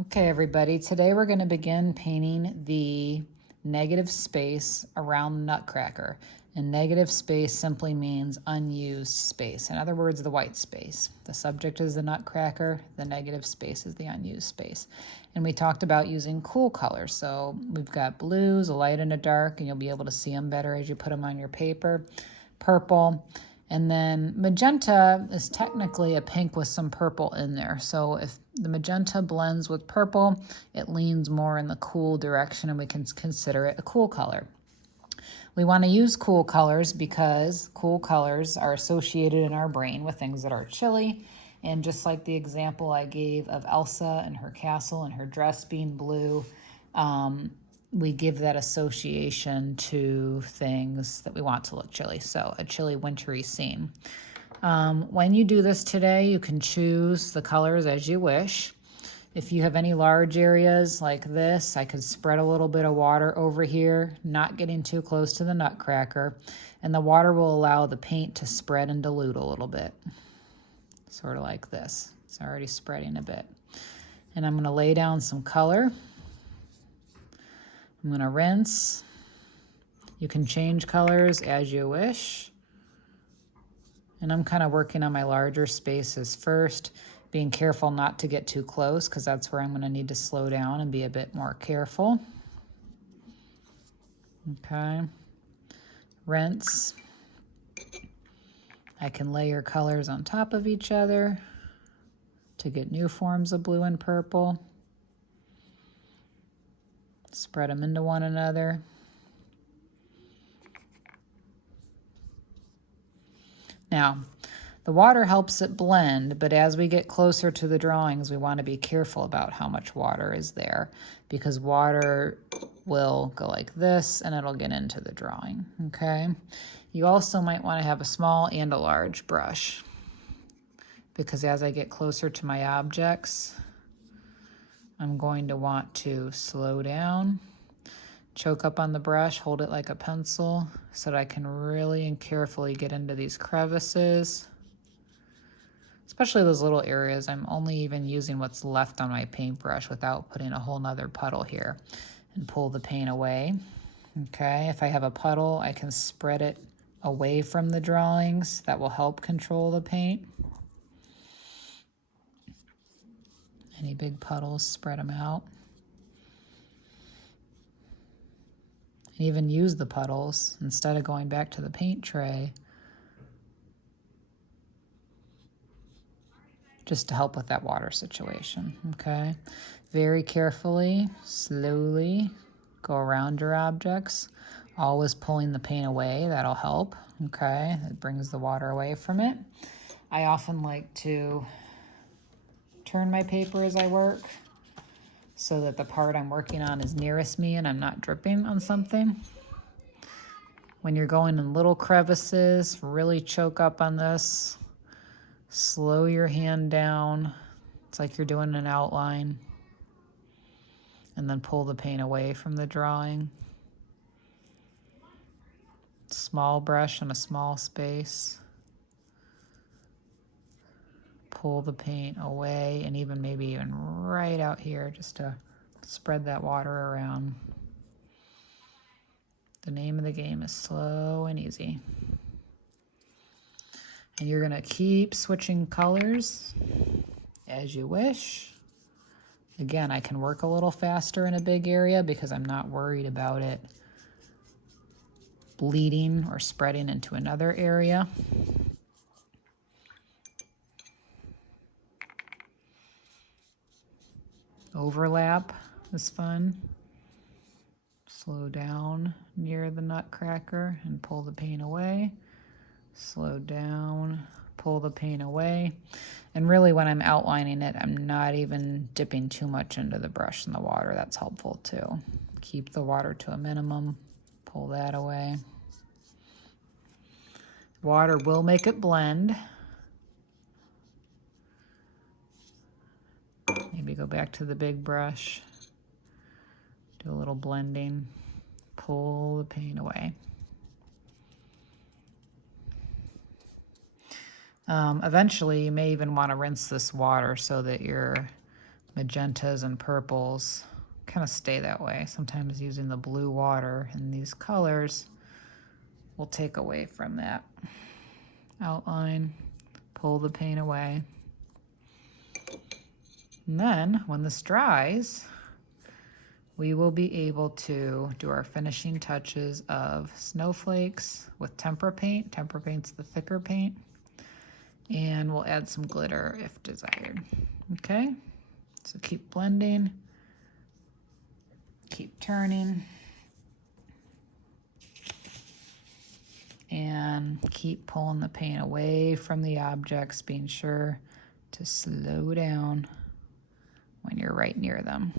Okay, everybody, today we're going to begin painting the negative space around the Nutcracker. And negative space simply means unused space. In other words, the white space. The subject is the Nutcracker, the negative space is the unused space. And we talked about using cool colors. So we've got blues, a light and a dark, and you'll be able to see them better as you put them on your paper. Purple. And then magenta is technically a pink with some purple in there. So if the magenta blends with purple, it leans more in the cool direction and we can consider it a cool color. We want to use cool colors because cool colors are associated in our brain with things that are chilly. And just like the example I gave of Elsa and her castle and her dress being blue, we give that association to things that we want to look chilly. So a chilly, wintry scene. When you do this today, you can choose the colors as you wish. If you have any large areas like this, I could spread a little bit of water over here, not getting too close to the Nutcracker, and the water will allow the paint to spread and dilute a little bit. Sort of like this. It's already spreading a bit. And I'm going to lay down some color. I'm going to rinse. You can change colors as you wish. And I'm kind of working on my larger spaces first, being careful not to get too close because that's where I'm going to need to slow down and be a bit more careful. Okay. Rinse. I can layer colors on top of each other to get new forms of blue and purple. Spread them into one another. Now, the water helps it blend, but as we get closer to the drawings, we want to be careful about how much water is there because water will go like this and it'll get into the drawing, okay? You also might want to have a small and a large brush because as I get closer to my objects, I'm going to want to slow down, choke up on the brush, hold it like a pencil so that I can really and carefully get into these crevices, especially those little areas. I'm only even using what's left on my paintbrush without putting a whole nother puddle here, and pull the paint away. Okay, if I have a puddle, I can spread it away from the drawings. That will help control the paint. Any big puddles, spread them out. And even use the puddles instead of going back to the paint tray just to help with that water situation, okay? Very carefully, slowly go around your objects, always pulling the paint away. That'll help, okay? It brings the water away from it. I often like to turn my paper as I work so that the part I'm working on is nearest me and I'm not dripping on something. When you're going in little crevices, really choke up on this. Slow your hand down. It's like you're doing an outline. And then pull the paint away from the drawing. Small brush in a small space. Pull the paint away and even maybe even right out here just to spread that water around. The name of the game is slow and easy. And you're going to keep switching colors as you wish. Again, I can work a little faster in a big area because I'm not worried about it bleeding or spreading into another area. Overlap is fun. Slow down near the Nutcracker and pull the paint away. Slow down, pull the paint away. And really when I'm outlining it, I'm not even dipping too much into the brush and the water. That's helpful too. Keep the water to a minimum. Pull that away. Water will make it blend. Maybe go back to the big brush. Do a little blending. Pull the paint away. Eventually, you may even want to rinse this water so that your magentas and purples kind of stay that way. Sometimes using the blue water and these colors will take away from that outline, pull the paint away. And then when this dries, we will be able to do our finishing touches of snowflakes with tempera paint. Tempera paint's the thicker paint. And we'll add some glitter if desired. Okay, so keep blending, keep turning, and keep pulling the paint away from the objects, being sure to slow down when you're right near them.